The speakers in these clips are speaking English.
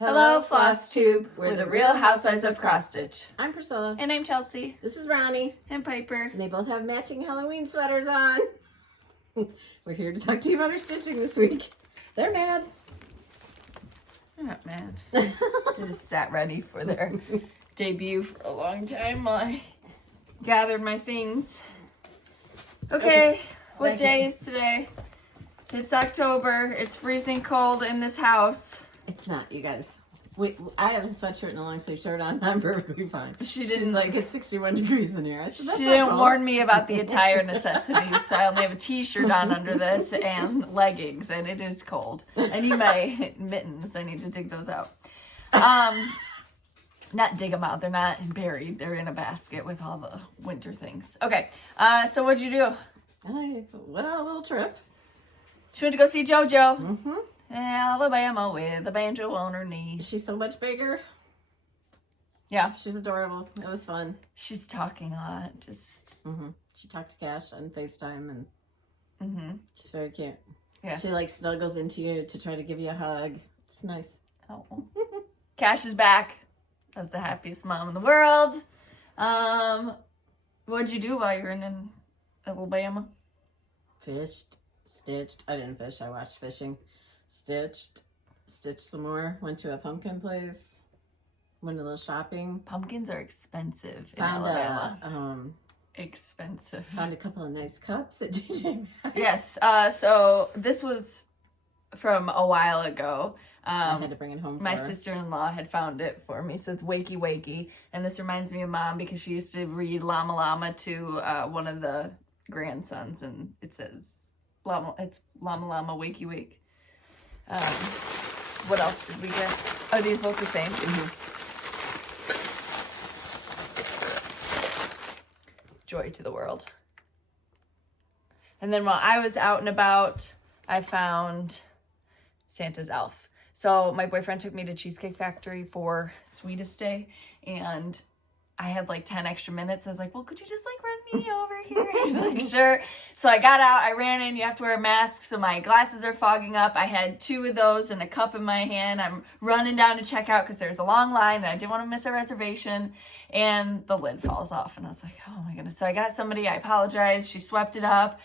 Hello, Flosstube. We're the Real Housewives of Cross Stitch. I'm Priscilla. And I'm Chelsea. This is Ronnie. And Piper. And they both have matching Halloween sweaters on. We're here to talk to you about our stitching this week. They're mad. They're not mad. They just sat ready for their debut for a long time while I gathered my things. Okay, what day is today? It's October. It's freezing cold in this house. It's not, you guys. I have a sweatshirt and a long sleeve shirt on. I'm perfectly fine. She's like, it's 61 degrees in here. I said, she didn't warn me about the attire necessities, so I only have a t-shirt on under this and leggings, and it is cold. I need my mittens. I need to dig those out. Not dig them out. They're not buried. They're in a basket with all the winter things. Okay, so what'd you do? I went on a little trip. She went to go see JoJo. Mm-hmm. In Alabama with a banjo on her knee. She's so much bigger. Yeah. She's adorable. It was fun. She's talking a lot. Just. Mm-hmm. She talked to Cash on FaceTime and she's very cute. Yeah. She like snuggles into you to try to give you a hug. It's nice. Oh. Cash is back. I was the happiest mom in the world. What'd you do while you were in Alabama? Fished, stitched. I didn't fish. I watched fishing. Stitched some more, went to a pumpkin place, went a little shopping. Pumpkins are expensive in Alabama. Expensive. Found a couple of nice cups at DJ Maxx. Yes, so this was from a while ago. I had to bring it home for my her. sister-in-law had found it for me, so it's Wakey Wakey, and this reminds me of Mom because she used to read Llama Llama to one of the grandsons, and it says, it's Llama Llama Wakey Wake. What else did we get? Are these both the same? Joy to the world. And then while I was out and about, I found Santa's elf. So my boyfriend took me to Cheesecake Factory for Sweetest Day, and I had like 10 extra minutes. I was like, well, could you just like run me over here? He's like, sure. So I got out, I ran in, you have to wear a mask, so my glasses are fogging up. I had 2 of those and a cup in my hand. I'm running down to check out because there's a long line and I didn't want to miss a reservation. And the lid falls off. And I was like, oh my goodness. So I got somebody, I apologized. She swept it up.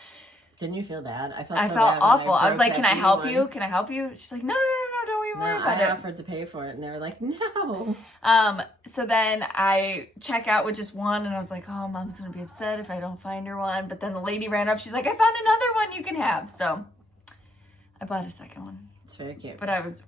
Didn't you feel bad? I felt awful. I was like, can I help you? Can I help you? She's like, no, don't even worry about it. I offered to pay for it, and they were like, no. So then I check out with just one, and I was like, oh, Mom's going to be upset if I don't find her one. But then the lady ran up. She's like, I found another one you can have. So I bought a second one. It's very cute. But I was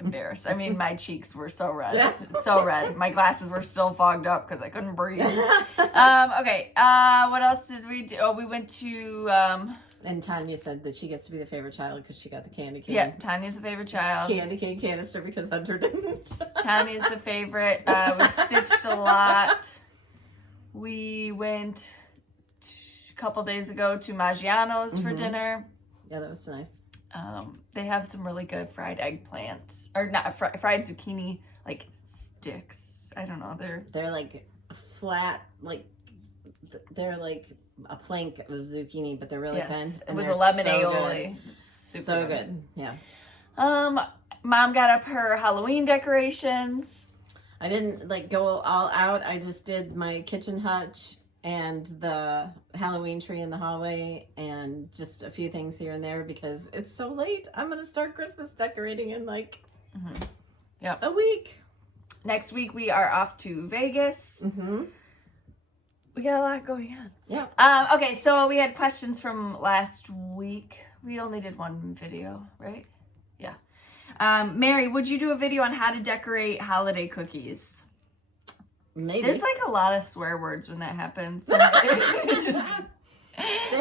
embarrassed. I mean, my cheeks were so red. So red. My glasses were still fogged up because I couldn't breathe. Okay. What else did we do? Oh, we went to... And Tanya said that she gets to be the favorite child because she got the candy cane. Yeah, Tanya's the favorite child. Candy cane canister because Hunter didn't. Tanya's the favorite. We stitched a lot. We went a couple days ago to Maggiano's for dinner. Yeah, that was nice. They have some really good fried eggplants. Or not, fried zucchini, like, sticks. I don't know. They're like flat, like, they're like a plank of zucchini, but they're really thin. And with they're a lemon so aioli. Good. So good. Yeah. Mom got up her Halloween decorations. I didn't like go all out. I just did my kitchen hutch and the Halloween tree in the hallway and just a few things here and there because it's so late. I'm going to start Christmas decorating in like a week. Next week we are off to Vegas. We got a lot going on. Yeah. Okay, so we had questions from last week. We only did one video, right? Yeah. Mary, would you do a video on how to decorate holiday cookies? Maybe. There's like a lot of swear words when that happens. So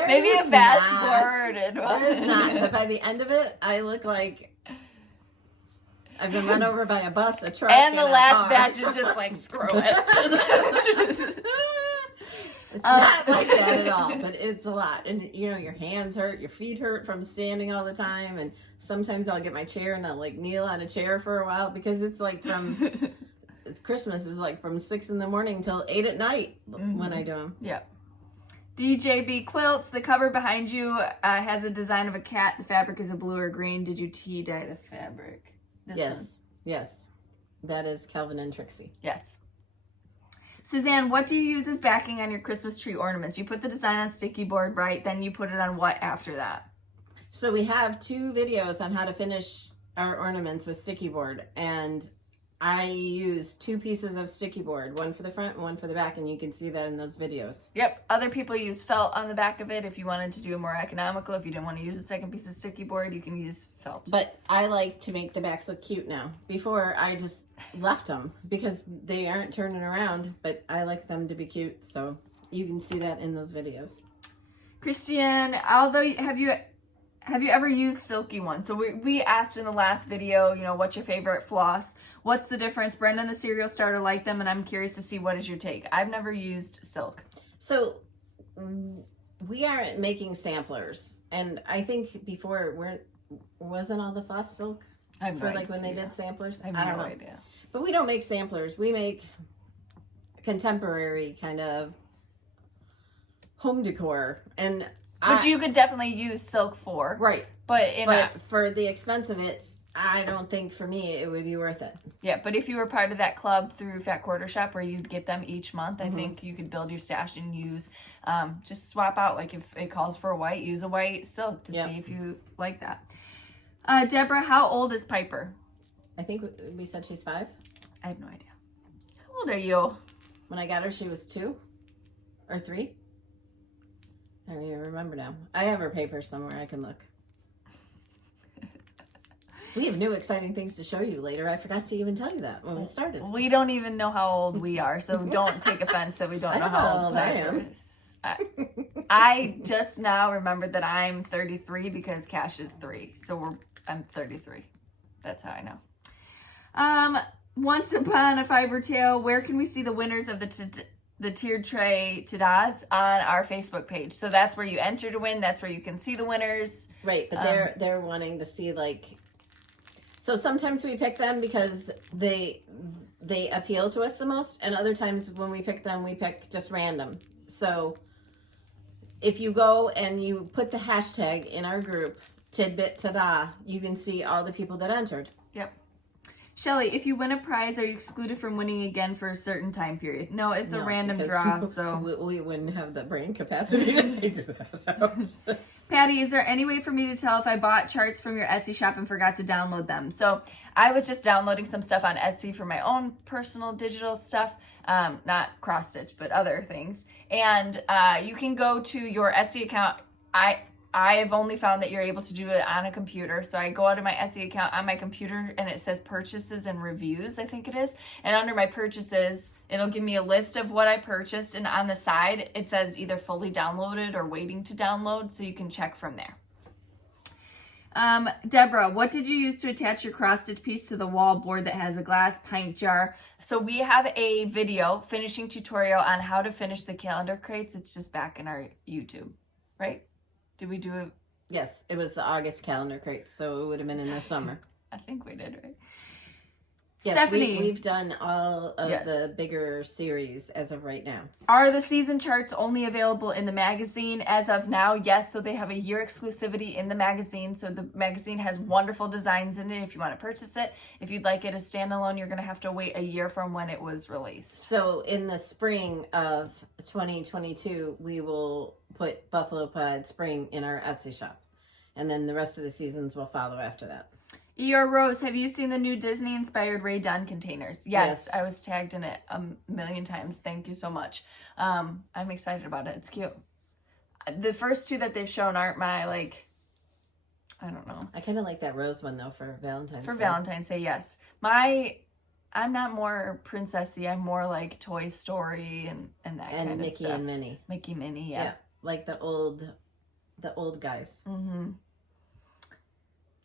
maybe a fast forwarded one. There's not, but by the end of it, I look like I've been run over by a bus, a truck, and the last car. batch is just like, screw it. It's not like that at all, but it's a lot. And, you know, your hands hurt, your feet hurt from standing all the time. And sometimes I'll get my chair and I'll, like, kneel on a chair for a while because it's, like, Christmas is, like, from 6 in the morning till 8 at night when I do them. Yeah. DJB Quilts, the cover behind you has a design of a cat. The fabric is a blue or green. Did you tea dye the fabric? Yes. Yes. That is Calvin and Trixie. Yes. Suzanne, what do you use as backing on your Christmas tree ornaments? You put the design on sticky board, right? Then you put it on what after that? So we have 2 videos on how to finish our ornaments with sticky board, and I use 2 pieces of sticky board, one for the front and one for the back, and you can see that in those videos. Yep. Other people use felt on the back of it. If you wanted to do it more economical, if you didn't want to use a second piece of sticky board, you can use felt. But I like to make the backs look cute now. Before, I just left them because they aren't turning around, but I like them to be cute, so you can see that in those videos. Christian, although have you ever used silky ones? So we asked in the last video, you know, what's your favorite floss? What's the difference? Brendan, the serial starter, liked them, and I'm curious to see what is your take. I've never used silk. So we aren't making samplers, and I think before wasn't all the floss silk for like when they did samplers. I have no idea. But we don't make samplers. We make contemporary kind of home decor, and which you could definitely use silk for, right? But for the expense of it, I don't think for me it would be worth it. Yeah, but if you were part of that club through Fat Quarter Shop where you'd get them each month, I think you could build your stash and use, just swap out. Like if it calls for a white, use a white silk to see if you like that. Deborah, how old is Piper? I think we said she's 5. I have no idea. How old are you? When I got her, she was 2 or 3. I don't even remember now. I have her paper somewhere. I can look. We have new exciting things to show you later. I forgot to even tell you that when we started. We don't even know how old we are, so don't take offense that we don't know how old I am. I just now remembered that I'm 33 because Cash is 3. So I'm 33. That's how I know. Once upon a fiber tale, where can we see the winners of the tiered tray tadas on our Facebook page? So that's where you enter to win. That's where you can see the winners. Right, but they're wanting to see like. So sometimes we pick them because they appeal to us the most, and other times when we pick them, we pick just random. So if you go and you put the hashtag in our group tidbit tada, you can see all the people that entered. Yep. Shelly, if you win a prize, are you excluded from winning again for a certain time period? No, it's a random draw, so... We wouldn't have the brain capacity to figure that out. Patty, is there any way for me to tell if I bought charts from your Etsy shop and forgot to download them? So I was just downloading some stuff on Etsy for my own personal digital stuff, not cross-stitch, but other things. And you can go to your Etsy account. I've only found that you're able to do it on a computer. So I go out of my Etsy account on my computer and it says purchases and reviews, I think it is. And under my purchases, it'll give me a list of what I purchased. And on the side, it says either fully downloaded or waiting to download. So you can check from there. Deborah, what did you use to attach your cross-stitch piece to the wall board that has a glass pint jar? So we have a video finishing tutorial on how to finish the calendar crates. It's just back in our YouTube, right? Did we do it? Yes, it was the August calendar crates, so it would have been in the summer. I think we did, right? Yes, Stephanie. we've done all of the bigger series as of right now. Are the season charts only available in the magazine as of now? Yes, so they have a year exclusivity in the magazine. So the magazine has wonderful designs in it if you want to purchase it. If you'd like it as standalone, you're going to have to wait a year from when it was released. So in the spring of 2022, we will put Buffalo Plaid Spring in our Etsy shop. And then the rest of the seasons will follow after that. E.R. Rose, have you seen the new Disney-inspired Rae Dunn containers? Yes, I was tagged in it a million times. Thank you so much. I'm excited about it. It's cute. The first 2 that they've shown aren't my, like, I don't know. I kind of like that rose one, though, for Valentine's Day. For Valentine's Day, yes. I'm not more princessy. I'm more like Toy Story and that kind of Mickey stuff. And Minnie. Mickey, Minnie, yeah. Like the old guys. Mm-hmm.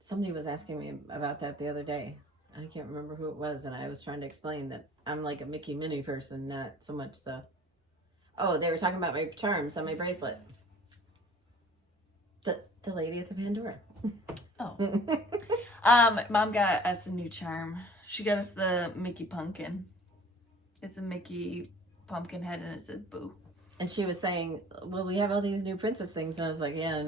Somebody was asking me about that the other day. I can't remember who it was, and I was trying to explain that I'm like a Mickey Minnie person, not so much the... Oh, they were talking about my charms on my bracelet. The lady at the Pandora. Oh. Mom got us a new charm. She got us the Mickey Pumpkin. It's a Mickey pumpkin head, and it says boo. And she was saying, well, we have all these new princess things. And I was like, yeah.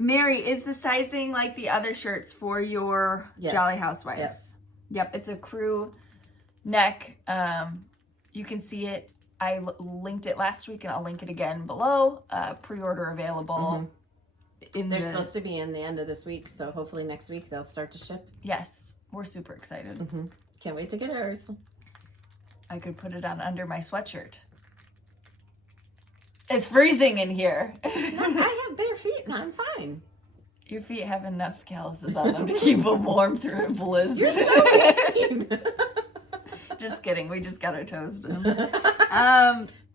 Mary, is the sizing like the other shirts for your Jolly Housewives? Yes. Yep, it's a crew neck. You can see it. I linked it last week, and I'll link it again below. Pre-order available. They're supposed to be in the end of this week, so hopefully next week they'll start to ship. Yes, we're super excited. Can't wait to get ours. I could put it on under my sweatshirt. It's freezing in here. I have bare feet and I'm fine. Your feet have enough calluses on them to keep them warm through a blizzard. You're so mean. Just kidding. We just got our toes done.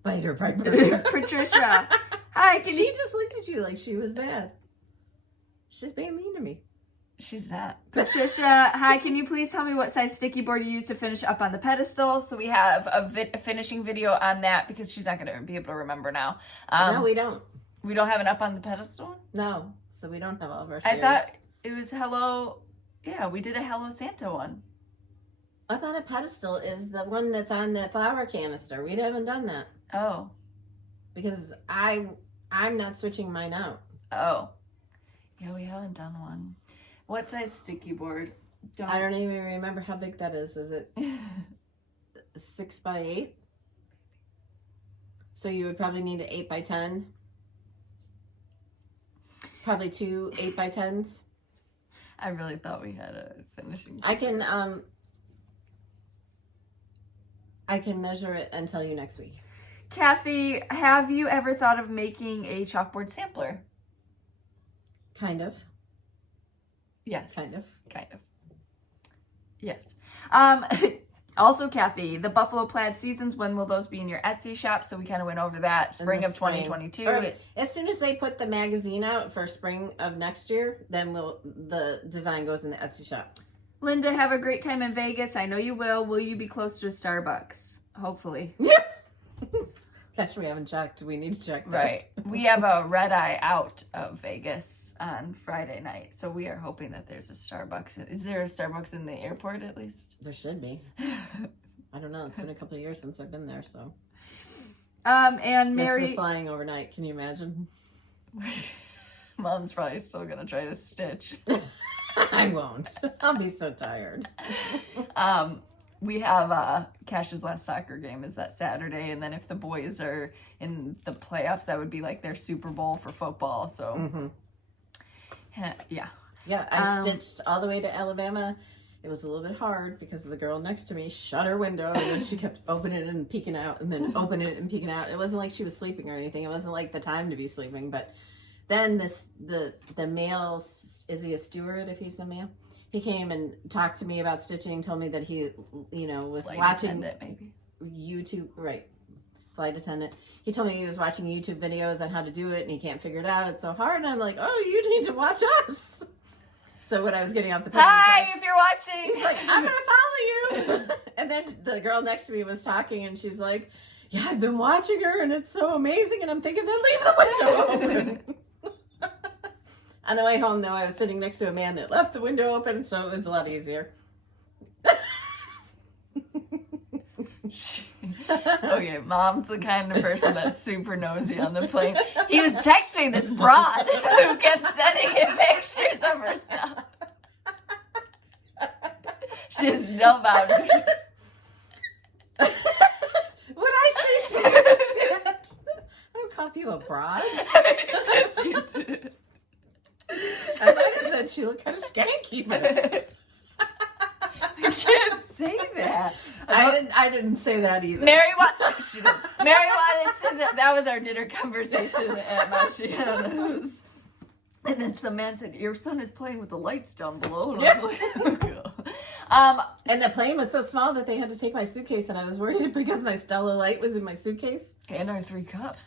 Biter, Piper. Patricia. Hi, She just looked at you like she was bad. She's being mean to me. She's not. Patricia, hi, can you please tell me what size sticky board you used to finish up on the pedestal? So we have a finishing video on that because she's not going to be able to remember now. No, we don't. We don't have an up on the pedestal? No, so we don't have all of our I thought it was Hello. Yeah, we did a Hello Santa one. Up on a pedestal is the one that's on the flower canister. We haven't done that. Oh. Because I'm not switching mine out. Oh. Yeah, we haven't done one. What size sticky board? I don't even remember how big that is. Is it 6 by 8? So you would probably need an 8 by 10. Probably 2 8 by 10s. I really thought we had a finishing. I can measure it and tell you next week. Kathy, have you ever thought of making a chalkboard sampler? Kind of. Yes. Kind of. Yes. Also, Kathy, the Buffalo Plaid seasons, when will those be in your Etsy shop? So we kind of went over that. Spring of 2022. As soon as they put the magazine out for spring of next year, then the design goes in the Etsy shop. Linda, have a great time in Vegas. I know you will. Will you be close to a Starbucks? Hopefully. Gosh, we haven't checked. We need to check that. Right. We have a red eye out of Vegas on Friday night. So we are hoping that there's a Starbucks. Is there a Starbucks in the airport at least? There should be. I don't know. It's been a couple of years since I've been there, so. And Mary. We're flying overnight. Can you imagine? Mom's probably still going to try to stitch. I won't. I'll be so tired. We have Cash's last soccer game is that Saturday, and then if the boys are in the playoffs, that would be like their Super Bowl for football. So, yeah. Yeah, I stitched all the way to Alabama. It was a little bit hard because the girl next to me shut her window, and then she kept opening it and peeking out, and then opening it and peeking out. It wasn't like she was sleeping or anything. It wasn't like the time to be sleeping, but then the male, is he a steward if he's a male? He came and talked to me about stitching, told me that he, was Flight watching attendant, maybe. YouTube, right, flight attendant. He told me he was watching YouTube videos on how to do it, and he can't figure it out. It's so hard, and I'm like, oh, you need to watch us. So when I was getting off the plane, hi, if you're watching. He's like, I'm going to follow you. And then the girl next to me was talking, and she's like, yeah, I've been watching her, and it's so amazing. And I'm thinking, then leave the window open. On the way home, though, I was sitting next to a man that left the window open, so it was a lot easier. Okay, Mom's the kind of person that's super nosy on the plane. He was texting this broad who kept sending him pictures of herself. She has no boundaries. Would I say something like that? I don't call people broads. Yes, you did. I might have said she looked kind of skanky, but I can't say that. I didn't say that either. Mary wanted to. That was our dinner conversation at Marciano's. And then some man said, "Your son is playing with the lights down below." And I was like, and the plane was so small that they had to take my suitcase, and I was worried because my Stella light was in my suitcase. And our 3 cups.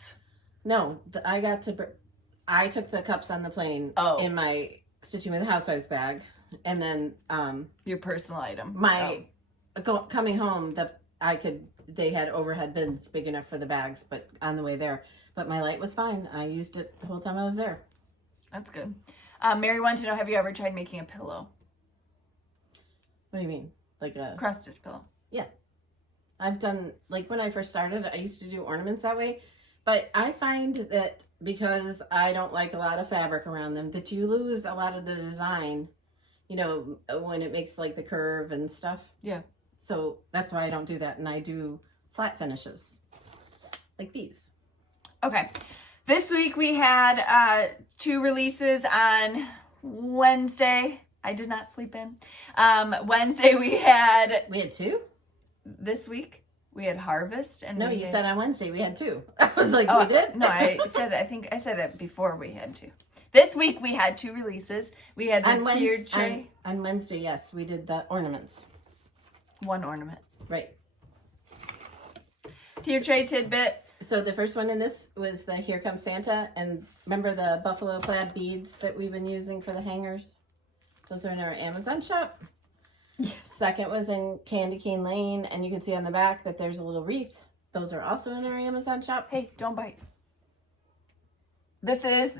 No, I took the cups on the plane in my Stitching with Housewives bag, and then your personal item. Coming home, they had overhead bins big enough for the bags, but on the way there. But my light was fine. I used it the whole time I was there. That's good. Mary wanted to know, have you ever tried making a pillow? What do you mean? Like a cross stitch pillow? Yeah. I've done, like when I first started, I used to do ornaments that way, But I find that because I don't like a lot of fabric around them, that you lose a lot of the design, you know, when it makes like the curve and stuff. Yeah. So that's why I don't do that. And I do flat finishes like these. Okay. This week we had 2 releases on Wednesday. I did not sleep in. Wednesday we had 2? this week. We had Harvest and No, you said on Wednesday we had 2. I was like, we did? No, I think I said it before we had 2. This week we had 2 releases. We had the tiered tray. On Wednesday, yes, we did the ornaments. 1 ornament. Right. Tiered tray tidbit. So the first one in this was the Here Comes Santa. And remember the buffalo plaid beads that we've been using for the hangers? Those are in our Amazon shop. Yes. Second was in Candy Cane Lane, and you can see on the back that there's a little wreath. Those are also in our Amazon shop. Hey, don't bite. This is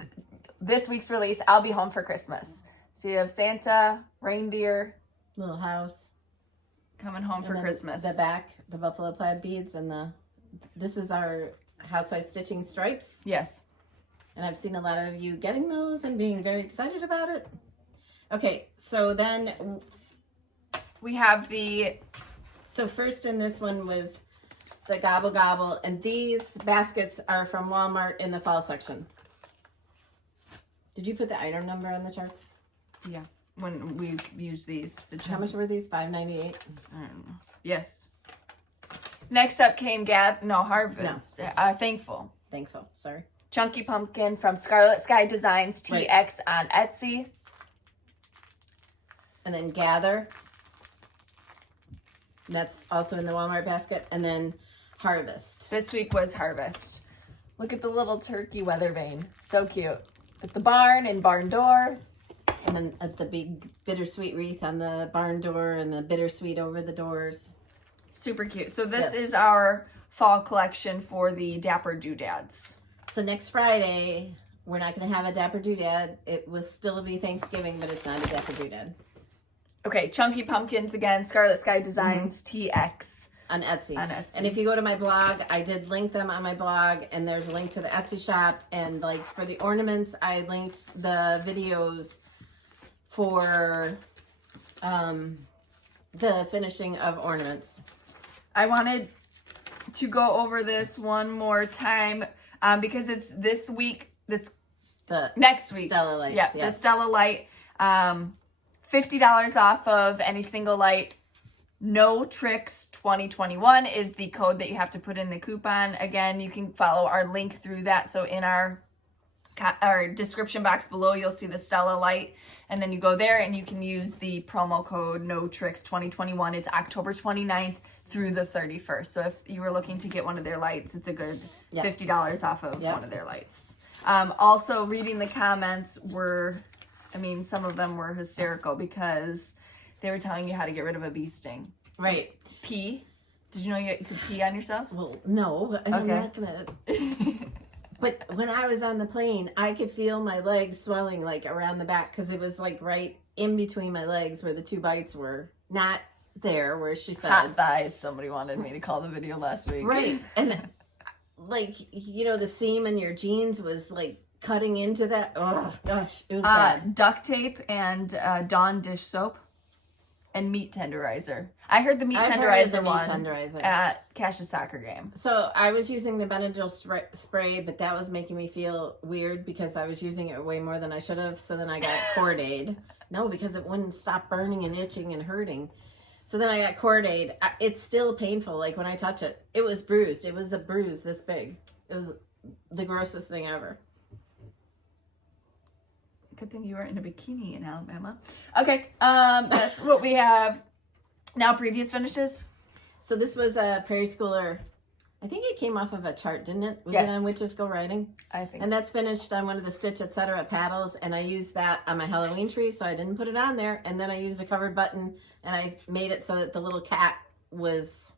this week's release. I'll Be Home for Christmas. So you have Santa, reindeer, Little house. coming home for Christmas. The back, the buffalo plaid beads, and this is our Housewives stitching stripes. Yes. And I've seen a lot of you getting those and being very excited about it. Okay, so then we have So first in this one was the Gobble Gobble, and these baskets are from Walmart in the fall section. Did you put the item number on the charts? Yeah, when we use these. How much were these? $5.98? I don't know. Yes. Next up came Harvest. No. Thankful. Sorry. Chunky Pumpkin from Scarlet Sky Designs TX on Etsy. And then Gather. That's also in the Walmart basket. And then Harvest. This week was Harvest. Look at the little turkey weather vane. So cute. With the barn and barn door. And then the big bittersweet wreath on the barn door and the bittersweet over the doors. Super cute. So this is our fall collection for the Dapper Doodads. So next Friday, we're not going to have a Dapper Doodad. It will still be Thanksgiving, but it's not a Dapper Doodad. Okay, Chunky Pumpkins again, Scarlet Sky Designs TX. On Etsy. On Etsy. And if you go to my blog, I did link them on my blog, and there's a link to the Etsy shop. And like for the ornaments, I linked the videos for the finishing of ornaments. I wanted to go over this one more time because it's this week, next week. Stella Lights. Yeah, yes. The Stella Light. $50 off of any single light. No Tricks 2021 is the code that you have to put in the coupon. Again, you can follow our link through that. So in our description box below, you'll see the Stella Light. And then you go there and you can use the promo code No Tricks 2021. It's October 29th through the 31st. So if you were looking to get one of their lights, it's a good $50 off of one of their lights. Also, reading the comments some of them were hysterical because they were telling you how to get rid of a bee sting. Right. Pee. Did you know you could pee on yourself? Well, no, I'm not gonna. But when I was on the plane, I could feel my legs swelling like around the back because it was like right in between my legs where the 2 bites were. Not there where she said. Hot thighs. Somebody wanted me to call the video last week. Right. And like, the seam in your jeans was like cutting into that. Oh gosh, it was bad. Duct tape and Dawn dish soap and meat tenderizer. I heard the meat tenderizer at Cash's soccer game. So I was using the Benadryl spray, but that was making me feel weird because I was using it way more than I should have. So then I got Cord-Aid. No, because it wouldn't stop burning and itching and hurting. So then I got Cord-Aid. It's still painful. Like when I touch it, it was bruised. It was a bruise this big. It was the grossest thing ever. Good thing you weren't in a bikini in Alabama. Okay, that's what we have. Now previous finishes. So this was a Prairie Schooler. I think it came off of a chart, didn't it? Was yes. it on Witches Go Riding? I think and that's finished on one of the Stitch Etc. paddles, and I used that on my Halloween tree, so I didn't put it on there. And then I used a covered button, and I made it so that the little cat was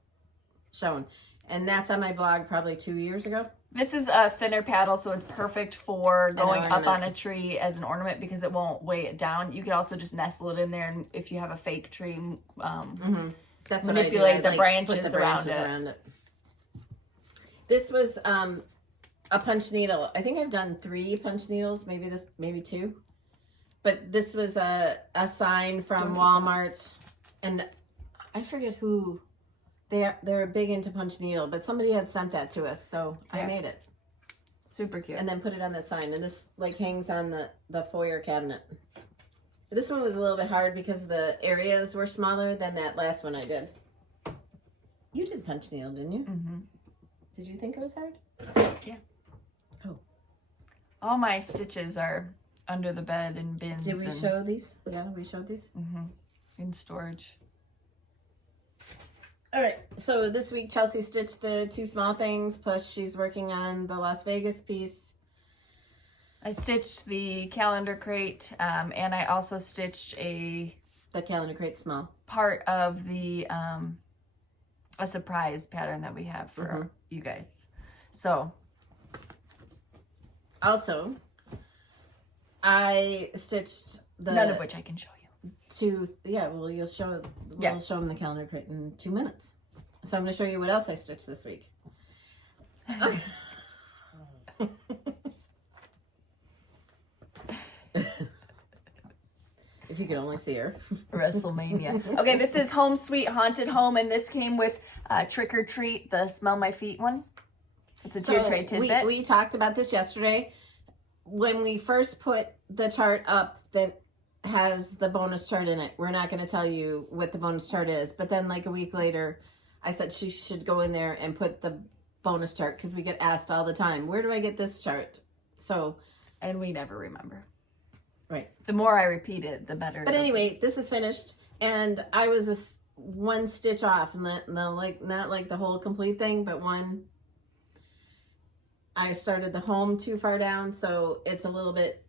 shown. And that's on my blog probably 2 years ago. This is a thinner paddle, so it's perfect for going up on a tree as an ornament because it won't weigh it down. You could also just nestle it in there, and if you have a fake tree, that's manipulate what I do. The branches around it. This was a punch needle. I think I've done 3 punch needles, maybe 2. But this was a sign from Walmart, and I forget who. They're big into punch needle, but somebody had sent that to us, so I made it. Super cute. And then put it on that sign, and this like hangs on the foyer cabinet. This one was a little bit hard because the areas were smaller than that last one I did. You did punch needle, didn't you? Mm-hmm. Did you think it was hard? Yeah. Oh. All my stitches are under the bed in bins. Did we show these? Yeah, we showed these. Mm-hmm. In storage. All right. So this week Chelsea stitched the 2 small things, plus she's working on the Las Vegas piece. I stitched the calendar crate, and I also stitched the calendar crate small part of the a surprise pattern that we have for you guys. So also I stitched none of which I can show you. We'll show them the calendar crate in 2 minutes. So I'm going to show you what else I stitched this week. If you could only see her. WrestleMania. Okay, this is Home Sweet Haunted Home, and this came with Trick or Treat, the Smell My Feet one. It's a tier tray tidbit. We talked about this yesterday. When we first put the chart up that has the bonus chart in it, we're not going to tell you what the bonus chart is. But then like a week later, I said she should go in there and put the bonus chart because we get asked all the time, where do I get this chart? So, and we never remember. Right. The more I repeat it, the better. But anyway, this is finished, and I was one stitch off, and not like the whole complete thing, but one. I started the home too far down, so it's a little bit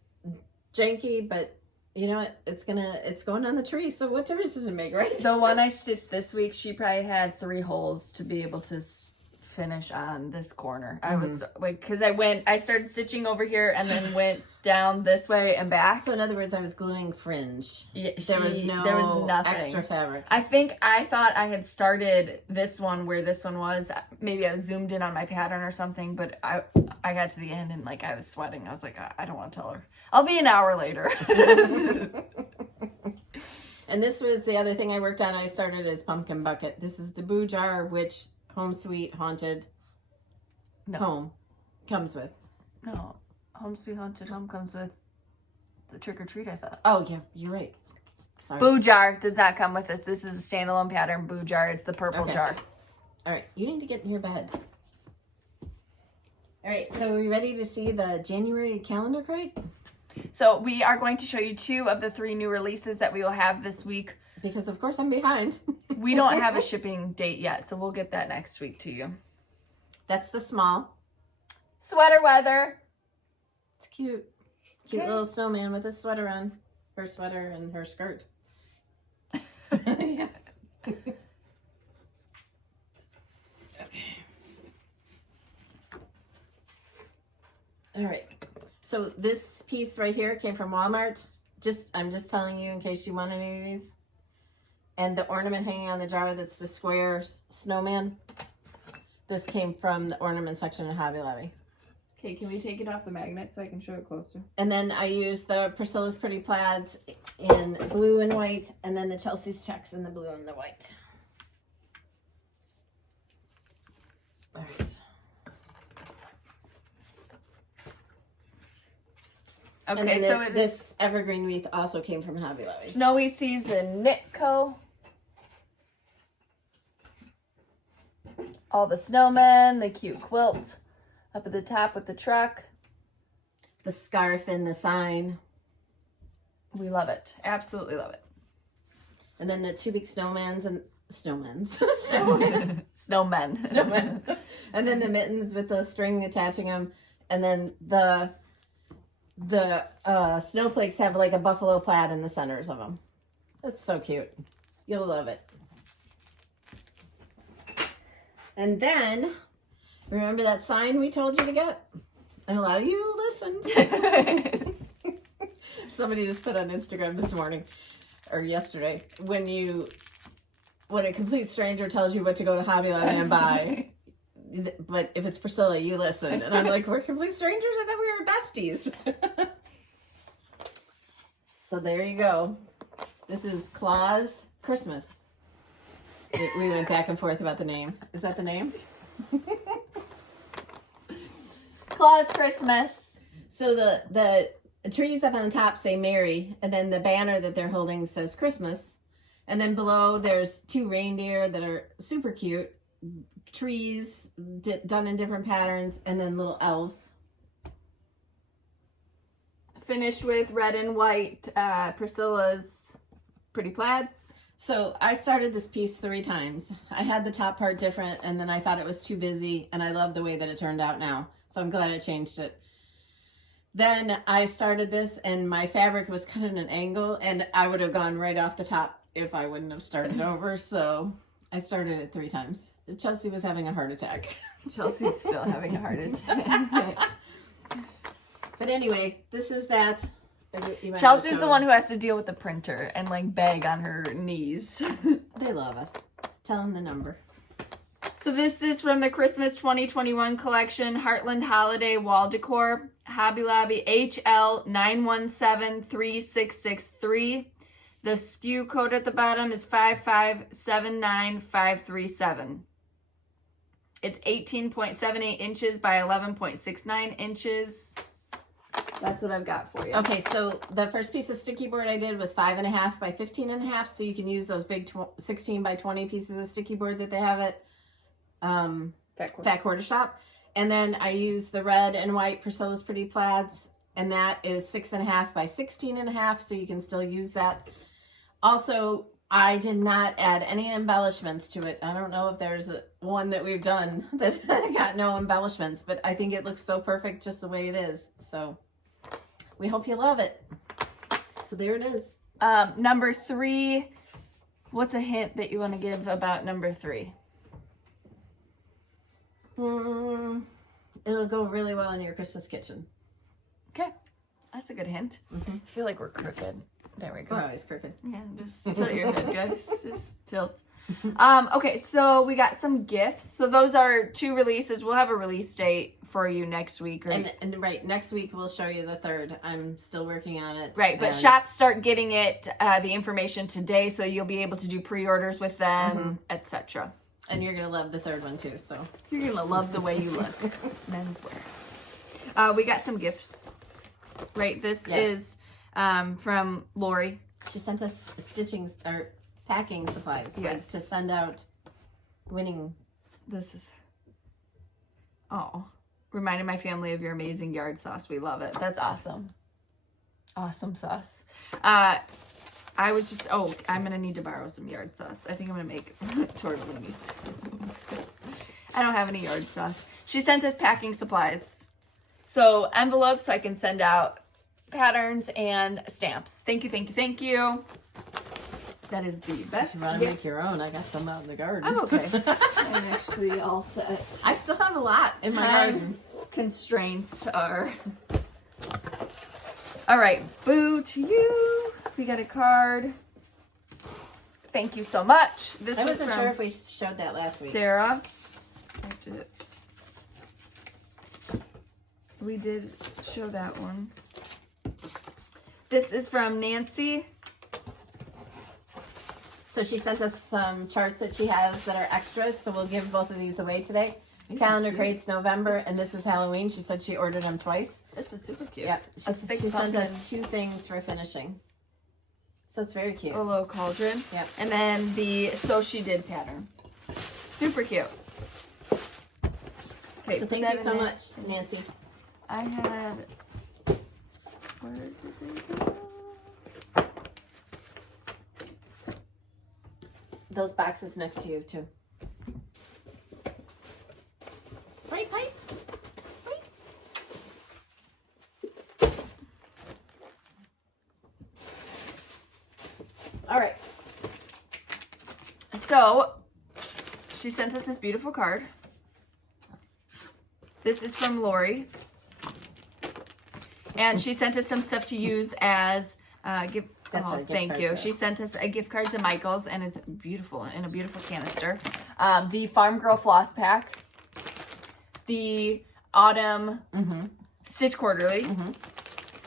janky, but you know what? It's going on the tree. So what difference does it make, right? The one I stitched this week, she probably had 3 holes to be able to finish on this corner. I was like, because I started stitching over here and then went down this way and back. So in other words, I was gluing fringe. Yeah, there was nothing extra fabric. I thought I had started this one where this one was. Maybe I was zoomed in on my pattern or something, but I got to the end and like I was sweating. I was like, I don't want to tell her. I'll be an hour later. And this was the other thing I worked on. I started as pumpkin bucket. This is the Boo Jar, which Home Sweet Haunted Home comes with. No, Home Sweet Haunted Home comes with the Trick or Treat, I thought. Oh, yeah, you're right. Sorry. Boo Jar does not come with this. This is a standalone pattern Boo Jar. It's the purple jar. All right, you need to get in your bed. All right, so are we ready to see the January calendar crate? So we are going to show you 2 of the 3 new releases that we will have this week. Because, of course, I'm behind. We don't have a shipping date yet, so we'll get that next week to you. That's the small. Sweater weather. It's cute. Cute little snowman with a sweater on. Her sweater and her skirt. Yeah. Okay. All right. So this piece right here came from Walmart. I'm just telling you in case you want any of these. And the ornament hanging on the jar, that's the square snowman. This came from the ornament section of Hobby Lobby. Okay, can we take it off the magnet so I can show it closer? And then I used the Priscilla's Pretty Plaids in blue and white, and then the Chelsea's checks in the blue and the white. All right. Okay, and so this evergreen wreath also came from Hobby Lobby. Snowy Season Knit Co. All the snowmen, the cute quilt up at the top with the truck. The scarf and the sign. We love it. Absolutely love it. And then the 2 big snowmen. Snowmen. And then the mittens with the string attaching them. And then the snowflakes have like a buffalo plaid in the centers of them. That's so cute. You'll love it. And then, remember that sign we told you to get? And a lot of you listened. Somebody just put on Instagram this morning, or yesterday, when a complete stranger tells you what to go to Hobby Lobby and buy, but if it's Priscilla, you listen. And I'm like, we're complete strangers? I thought we were besties. So there you go. This is Claus Christmas. We went back and forth about the name. Is that the name? Claus Christmas. So the trees up on the top say Merry, and then the banner that they're holding says Christmas. And then below there's 2 reindeer that are super cute. Trees done in different patterns, and then little elves. Finished with red and white Priscilla's pretty plaids. So I started this piece 3 times. I had the top part different, and then I thought it was too busy, and I love the way that it turned out now. So I'm glad I changed it. Then I started this, and my fabric was cut at an angle, and I would have gone right off the top if I wouldn't have started over. So I started it 3 times. Chelsea was having a heart attack. Chelsea's still having a heart attack. But anyway, this is that. Chelsea's the one who has to deal with the printer and like beg on her knees. They love us. Tell them the number. So this is from the Christmas 2021 collection, Heartland Holiday Wall Decor, Hobby Lobby HL 9173663. The SKU code at the bottom is 5579537. It's 18.78 inches by 11.69 inches. That's what I've got for you. Okay, so the first piece of sticky board I did was 5.5 by 15.5, so you can use those big 16 by 20 pieces of sticky board that they have at Fat Quarter Shop. And then I used the red and white Priscilla's Pretty Plaids, and that is 6.5 by 16.5, so you can still use that. Also, I did not add any embellishments to it. I don't know if there's one that we've done that got no embellishments, but I think it looks so perfect just the way it is. So we hope you love it. So there it is. Number 3, what's a hint that you want to give about number 3? It'll go really well in your Christmas kitchen. Okay, that's a good hint. I feel like we're crooked. There we go. We're always crooked. Yeah, just tilt your head, guys. Just tilt. Okay, so we got some gifts. So those are 2 releases. We'll have a release date for you next week. Right? And right, next week we'll show you the 3rd. I'm still working on it. Right, but shops start getting it, the information today, so you'll be able to do pre-orders with them, etc. And you're going to love the 3rd one too, so. You're going to love the way you look. Menswear. We got some gifts. Right, this is from Lori. She sent us stitching or packing supplies like, to send out winning. This is, reminded my family of your amazing yard sauce. We love it. That's awesome. Awesome sauce. I was just, I'm going to need to borrow some yard sauce. I think I'm going to make tortellinis. I don't have any yard sauce. She sent us packing supplies. So envelopes so I can send out patterns and stamps. Thank you, thank you, thank you. That is the best. If you want to make your own, I got some out in the garden. I'm okay. I'm actually all set. I still have a lot in my garden. Constraints are. All right, boo to you. We got a card. Thank you so much. This I wasn't sure if we showed that last week. Sarah. We did show that one. This is from Nancy. So she sent us some charts that she has that are extras, so we'll give both of these away today. Calendar crates November, and this is Halloween. She said she ordered them twice. This is super cute. Yeah, she sent us 2 things for finishing. So it's very cute. A little cauldron. Yep. And then the So She Did pattern. Super cute. Okay, so thank you so much, Nancy. I had... Where did they go? Those boxes next to you, too. Right, right. All right. So, she sent us this beautiful card. This is from Lori. And she sent us some stuff to use as gift. Thank you. She sent us a gift card to Michael's, and it's beautiful in a beautiful canister. The Farm Girl Floss Pack. the autumn stitch quarterly,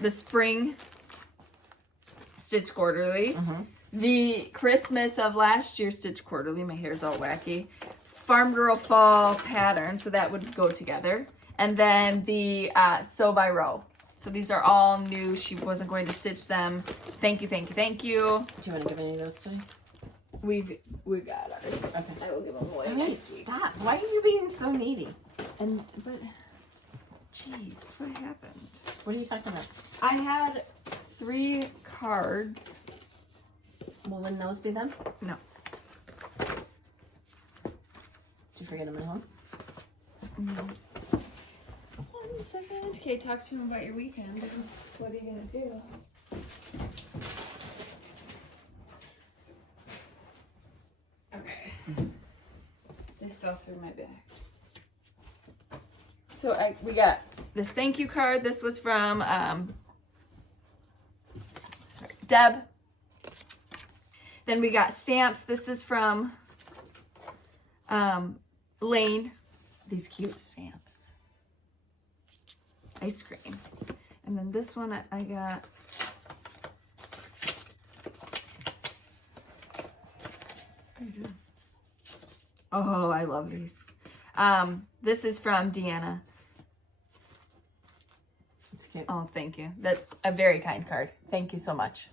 the spring stitch quarterly, the Christmas of last year stitch quarterly. My hair's all wacky. Farm Girl fall pattern, so that would go together. And then the sew by row. So these are all new. She wasn't going to stitch them. Thank you, thank you, thank you. Do you want to give any of those to me? We got ours. Okay. I will give them away. All right, stop. Why are you being so needy? But jeez, what happened? What are you talking about? I had 3 cards. Well, wouldn't those be them? No. Did you forget them at home? No. 1 second. Okay, talk to him about your weekend. What are you gonna do? Okay. They fell through my bag. So we got this thank you card. This was from Deb. Then we got stamps. This is from Lane. These cute stamps. Ice cream. And then this one I got. Oh, I love these. This is from Deanna. It's cute. Oh, thank you. That's a very kind card. Thank you so much.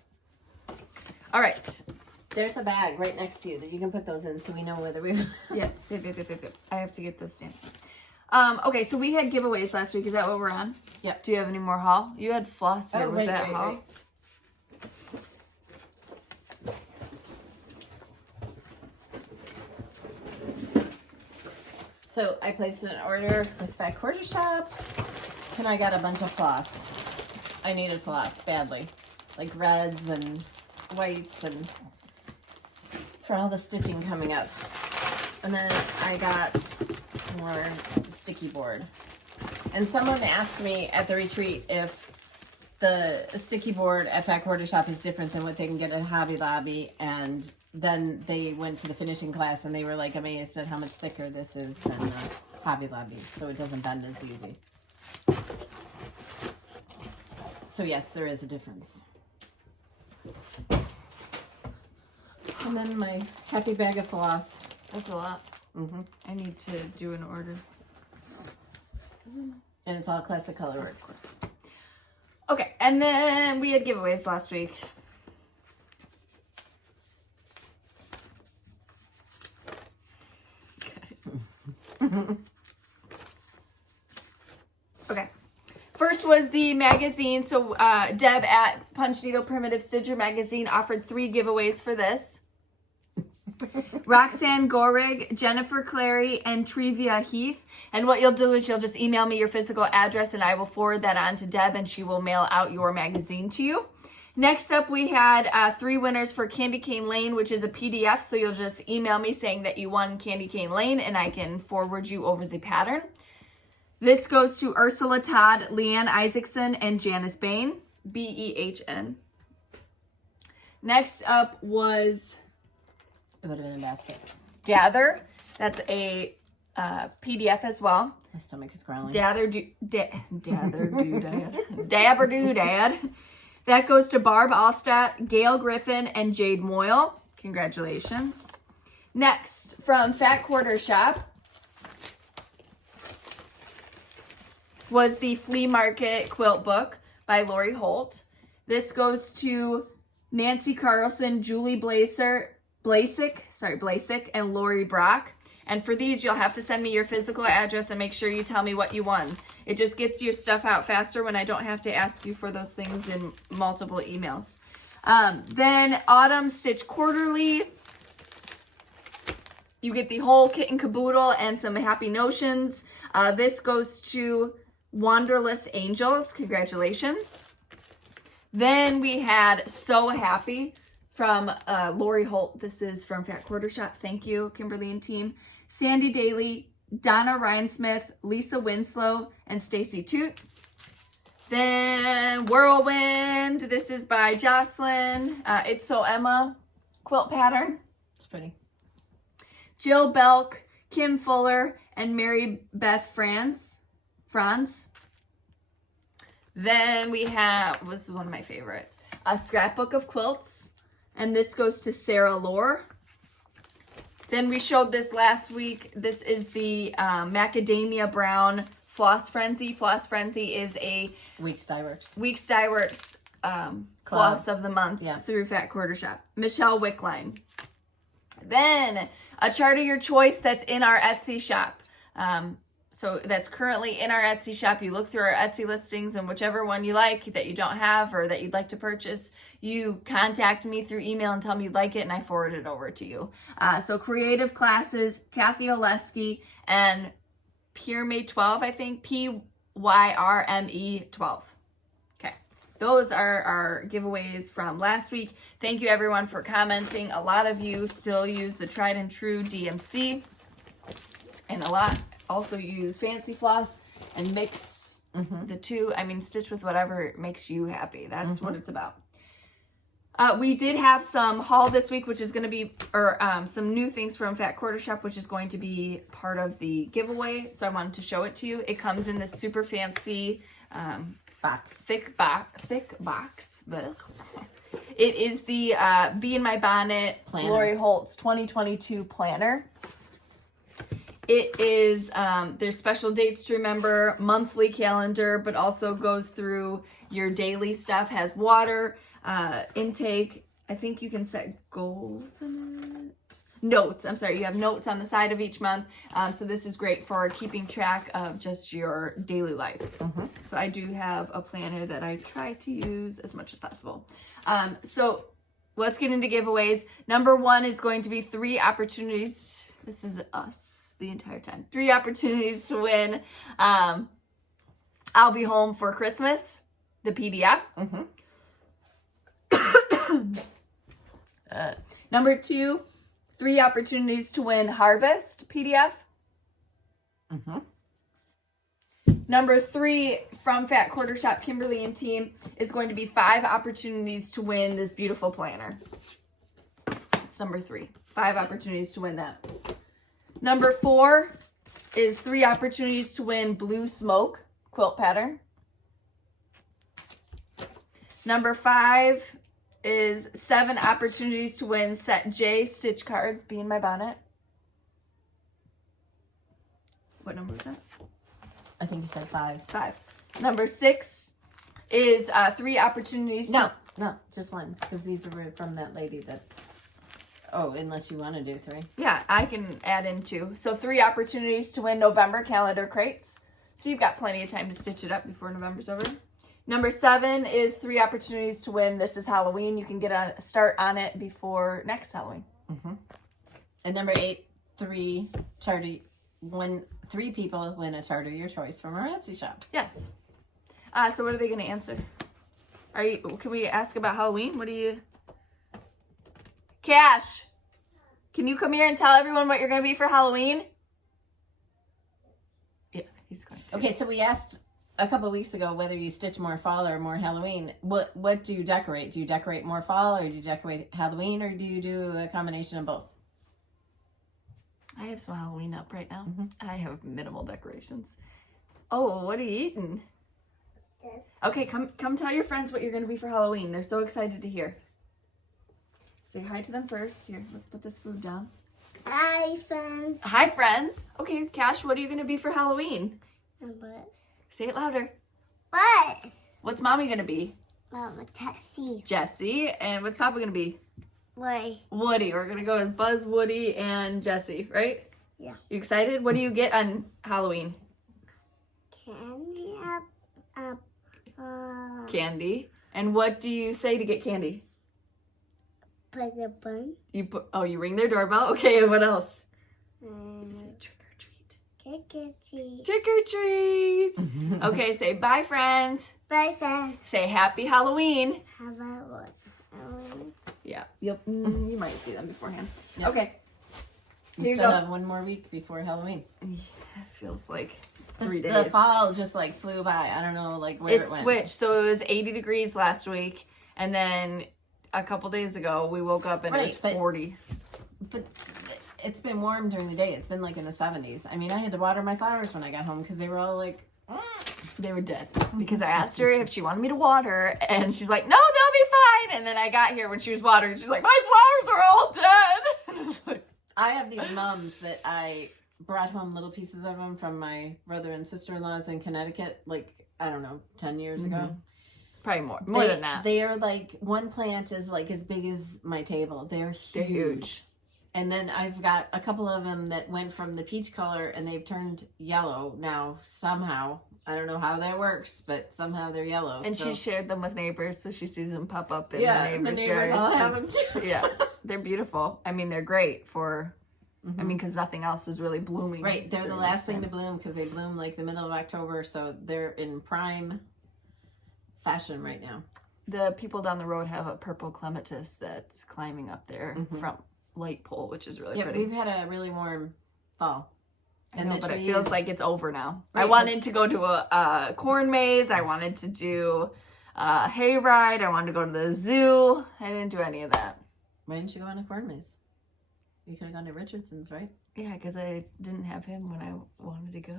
All right. There's a bag right next to you that you can put those in so we know whether we... Yeah. I have to get those stamps. Okay, so we had giveaways last week. Is that what we're on? Yep. Do you have any more haul? You had floss here. Oh, Was that haul? So I placed an order with Fat Quarter Shop, and I got a bunch of floss. I needed floss badly, like reds and whites, and for all the stitching coming up. And then I got more sticky board. And someone asked me at the retreat if the sticky board at Fat Quarter Shop is different than what they can get at Hobby Lobby, and then they went to the finishing class and they were like amazed at how much thicker this is than Hobby Lobby, so it doesn't bend as easy. So yes, there is a difference. And then my happy bag of floss. That's a lot. I need to do an order. And it's all Classic Colorworks. Okay, and then we had giveaways last week. Okay. First was the magazine. So Deb at Punch Needle Primitive Stitcher Magazine offered 3 giveaways for this. Roxanne Gorig, Jennifer Clary, and Trevia Heath. And what you'll do is you'll just email me your physical address and I will forward that on to Deb and she will mail out your magazine to you. Next up, we had 3 winners for Candy Cane Lane, which is a PDF. So you'll just email me saying that you won Candy Cane Lane and I can forward you over the pattern. This goes to Ursula Todd, Leanne Isaacson, and Janice Bain, B-E-H-N. Next up was... It would have been a basket. Gather. That's a PDF as well. My stomach is growling. Dabber Doodad. That goes to Barb Allstott, Gail Griffin, and Jade Moyle. Congratulations. Next, from Fat Quarter Shop, was the Flea Market Quilt Book by Lori Holt. This goes to Nancy Carlson, Julie Blasik, and Lori Brock. And for these, you'll have to send me your physical address and make sure you tell me what you won. It just gets your stuff out faster when I don't have to ask you for those things in multiple emails. Then Autumn Stitch Quarterly. You get the whole kit and caboodle and some happy notions. This goes to Wanderless Angels. Congratulations. Then we had So Happy from Lori Holt. This is from Fat Quarter Shop. Thank you, Kimberly and team. Sandy Daly, Donna Ryan-Smith, Lisa Winslow, and Stacy Toot. Then Whirlwind. This is by Jocelyn. It's So Emma quilt pattern. It's pretty. Jill Belk, Kim Fuller, and Mary Beth Franz. Then we have, this is one of my favorites, a scrapbook of quilts. And this goes to Sarah Lore. Then we showed this last week. This is the Macadamia Brown Floss Frenzy. Floss Frenzy is a Weeks Dye Works floss of the month through Fat Quarter Shop. Michelle Wickline. Then a chart of your choice that's in our Etsy shop. So that's currently in our Etsy shop. You look through our Etsy listings, and whichever one you like that you don't have or that you'd like to purchase, you contact me through email and tell me you like it, and I forward it over to you. So Creative Classes, Kathy Oleski, and Pyrme 12, I think, Pyrme 12. Okay, those are our giveaways from last week. Thank you everyone for commenting. A lot of you still use the tried and true DMC, and a lot also use Fancy Floss and mix the two. I mean, stitch with whatever makes you happy. That's what it's about. We did have some haul this week, which is going to be, or some new things from Fat Quarter Shop, which is going to be part of the giveaway. So I wanted to show it to you. It comes in this super fancy thick box. Blech. It is the Bee in My Bonnet planner. Lori Holtz 2022 planner. It is, there's special dates to remember, monthly calendar, but also goes through your daily stuff, has water, intake. I think you can set goals in it. Notes, I'm sorry, you have notes on the side of each month. So this is great for keeping track of just your daily life. So I do have a planner that I try to use as much as possible. So let's get into giveaways. Number one is going to be 3 opportunities. This is us. The entire time. 3 opportunities to win I'll Be Home for Christmas, the PDF. Number 2, 3 opportunities to win Harvest PDF. Number 3 from Fat Quarter Shop, Kimberly and team, is going to be 5 opportunities to win this beautiful planner. That's number 3. 5 opportunities to win that. Number 4 is 3 opportunities to win Blue Smoke quilt pattern. Number 5 is 7 opportunities to win Set J stitch cards, Bee in My Bonnet. What number was that? I think you said 5. 5. Number 6 is 3 opportunities. No, just 1, because these are from that lady that. Oh, unless you want to do 3. Yeah, I can add in 2. So 3 opportunities to win November calendar crates. So you've got plenty of time to stitch it up before November's over. Number 7 is 3 opportunities to win This Is Halloween. You can get a start on it before next Halloween. And number 8, 3 people win a chart of your choice from our Etsy shop. Yes. So what are they going to answer? Can we ask about Halloween? What do you... Cash, can you come here and tell everyone what you're going to be for Halloween? Yeah, he's going to. Okay, so we asked a couple of weeks ago whether you stitch more fall or more Halloween. What do you decorate? Do you decorate more fall, or do you decorate Halloween, or do you do a combination of both? I have some Halloween up right now. I have minimal decorations. Oh, what are you eating? Yes. Okay, come tell your friends what you're going to be for Halloween. They're so excited to hear. Say hi to them first. Here, let's put this food down. Hi, friends. Hi, friends. Okay, Cash, what are you going to be for Halloween? Numbers. Say it louder. What? What's Mommy going to be? Mama, Tessie. Jessie. And what's Papa going to be? Woody. Woody. We're going to go as Buzz, Woody, and Jessie, right? Yeah. You excited? What do you get on Halloween? Candy Candy. And what do you say to get candy? Present. You ring their doorbell? Okay, and what else? Trick or treat. Trick or treat. Trick or treat. Okay, say bye, friends. Bye, friends. Say happy Halloween. How about what? Yeah. Yep. You might see them beforehand. Yep. Okay. You still have 1 more week before Halloween. Yeah, it feels like 3 days. The fall just like flew by. I don't know where it went. It switched. So it was 80 degrees last week, and then a couple days ago we woke up and it was 40. But it's been warm during the day. It's been like in the 70s. I mean, I had to water my flowers when I got home because they were all like, they were dead. Because I asked her if she wanted me to water, and she's like, no, they'll be fine. And then I got here when she was watering, she's like, my flowers are all dead. And I was like, I have these mums that I brought home little pieces of them from my brother and sister-in-laws in Connecticut, like, I don't know, 10 years ago. probably more than that. They are like, one plant is like as big as my table. They're huge. And then I've got a couple of them that went from the peach color and they've turned yellow now somehow. I don't know how that works, but somehow they're yellow. And she shared them with neighbors, so she sees them pop up in the neighbors all have them too. Yeah, they're beautiful. I mean, they're great for, I mean, because nothing else is really blooming. Right, they're the last thing to bloom because they bloom like the middle of October, so they're in prime fashion right now. The people down the road have a purple clematis that's climbing up their front light pole, which is really pretty. We've had a really warm fall. I know, but it feels like it's over now. Right, I wanted to go to a corn maze. I wanted to do a hayride. I wanted to go to the zoo. I didn't do any of that. Why didn't you go on a corn maze? You could have gone to Richardson's, right? Yeah, because I didn't have him when I wanted to go.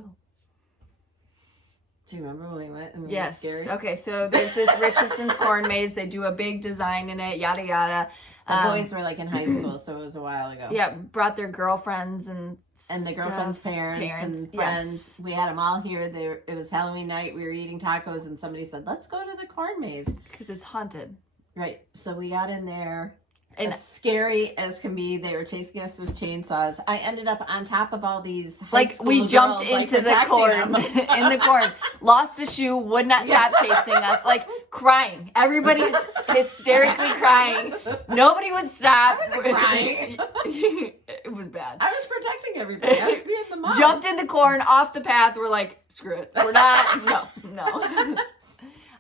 Do you remember when we went and it yes. was scary? Okay, so there's this Richardson's corn maze. They do a big design in it, yada, yada. The boys were like in high school, so it was a while ago. Yeah, brought their girlfriends and the girlfriend's parents and friends. Yes. We had them all here. It was Halloween night. We were eating tacos and somebody said, let's go to the corn maze. Because it's haunted. Right. So we got in there. And as scary as can be, they were chasing us with chainsaws. I ended up on top of all these high school we jumped girls, into the corn. In the corn. Lost a shoe, would not stop chasing us. Like, crying. Everybody's hysterically crying. Nobody would stop. I wasn't crying. It was bad. I was protecting everybody. I was being the mom. Jumped in the corn, off the path. We're like, screw it. We're not. No. It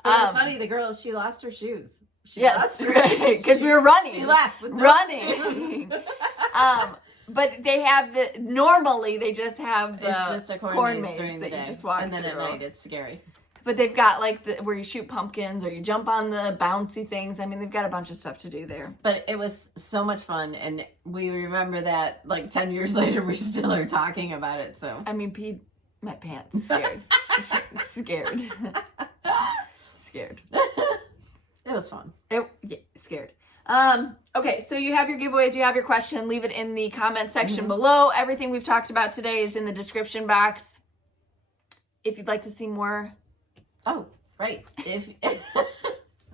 was funny. The girl, she lost her shoes. Yes, right. Because we were running. She left with running. But they have normally they just have the it's just a corn maze during the day. You just walk and then through. at night it's scary. But they've got like where you shoot pumpkins or you jump on the bouncy things. I mean, they've got a bunch of stuff to do there. But it was so much fun, and we remember that like 10 years later we still are talking about it. So I mean, peed my pants. Scared. Scared. It was fun. Scared. Okay, so you have your giveaways, you have your question. Leave it in the comment section below. Everything we've talked about today is in the description box. If you'd like to see more. Oh, right. If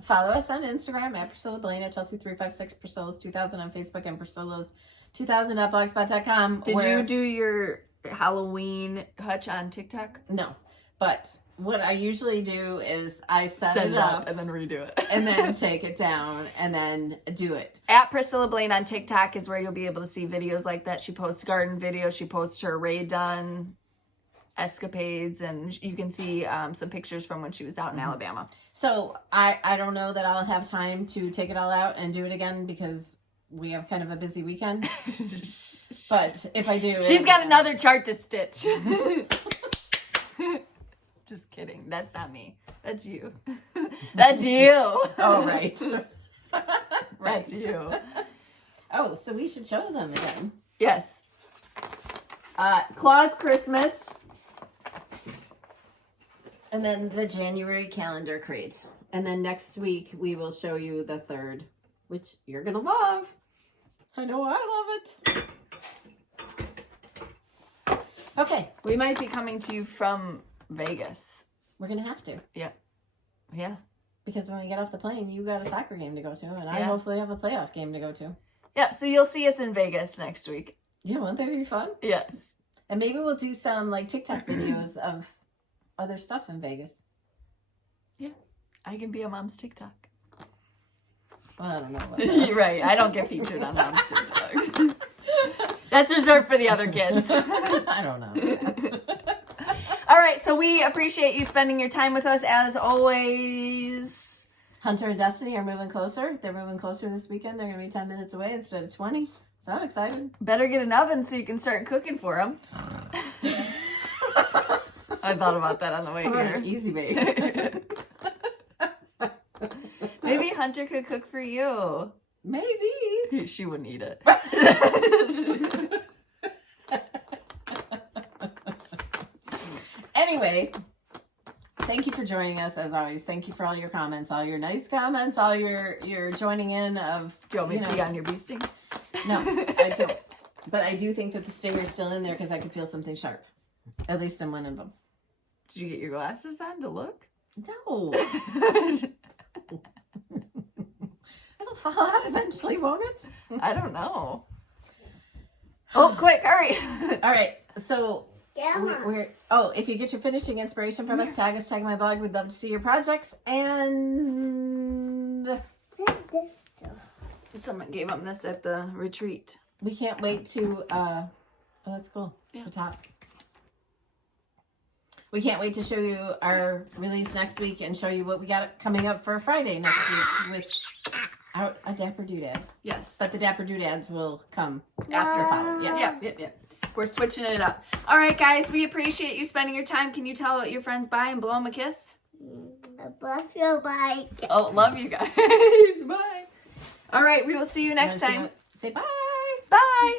follow us on Instagram at Priscilla Blaine, at Chelsea356, Priscilla's 2000 on Facebook, and Priscilla's 2000 at blogspot.com. Did you do your Halloween hutch on TikTok? No, but what I usually do is I set it up and then redo it. and then take it down and then do it. At Priscilla Blaine on TikTok is where you'll be able to see videos like that. She posts garden videos. She posts her Ray Dunn escapades, and you can see some pictures from when she was out in Alabama. So I don't know that I'll have time to take it all out and do it again because we have kind of a busy weekend. But if I do... She's got another chart to stitch. Just kidding. That's not me. That's you. That's you. Oh, right. That's you. Oh, so we should show them again. Yes. Claus Christmas. And then the January calendar crate. And then next week we will show you the third, which you're going to love. I know I love it. Okay. We might be coming to you from Vegas. We're going to have to. Yeah. Yeah. Because when we get off the plane, you got a soccer game to go to, and I hopefully have a playoff game to go to. Yeah, so you'll see us in Vegas next week. Yeah, won't that be fun? Yes. And maybe we'll do some like TikTok videos of other stuff in Vegas. Yeah. I can be on Mom's TikTok. Well, I don't know about that. You're right. I don't get featured on Mom's TikTok. That's reserved for the other kids. I don't know. All right, so we appreciate you spending your time with us as always. Hunter and Destiny are moving closer. They're moving closer this weekend. They're going to be 10 minutes away instead of 20. So I'm excited. Better get an oven so you can start cooking for them. I thought about that on the way here. An easy bake. Maybe Hunter could cook for you. Maybe. She wouldn't eat it. anyway, thank you for joining us as always. Thank you for all your comments, all your nice comments, all your joining in of, Do you want me to be on your bee sting? No, I don't. But I do think that the stinger is still in there because I could feel something sharp. At least in one of them. Did you get your glasses on to look? No. It'll fall out eventually, won't it? I don't know. Oh, quick, hurry. All right. So Yeah. we're if you get your finishing inspiration from us, tag my blog. We'd love to see your projects. And This stuff. Someone gave them this at the retreat. we can't wait to oh, that's cool. Yeah. It's a top. We can't wait to show you our release next week and show you what we got coming up for Friday next week with a Dapper Doodad. Yes. But the Dapper Doodads will come After. follow. Yeah. Yep. We're switching it up. All right, guys, we appreciate you spending your time. Can you tell your friends bye and blow them a kiss? Above your bike. Oh, love you guys. Bye. All right, we will see you next time. Say bye. Bye.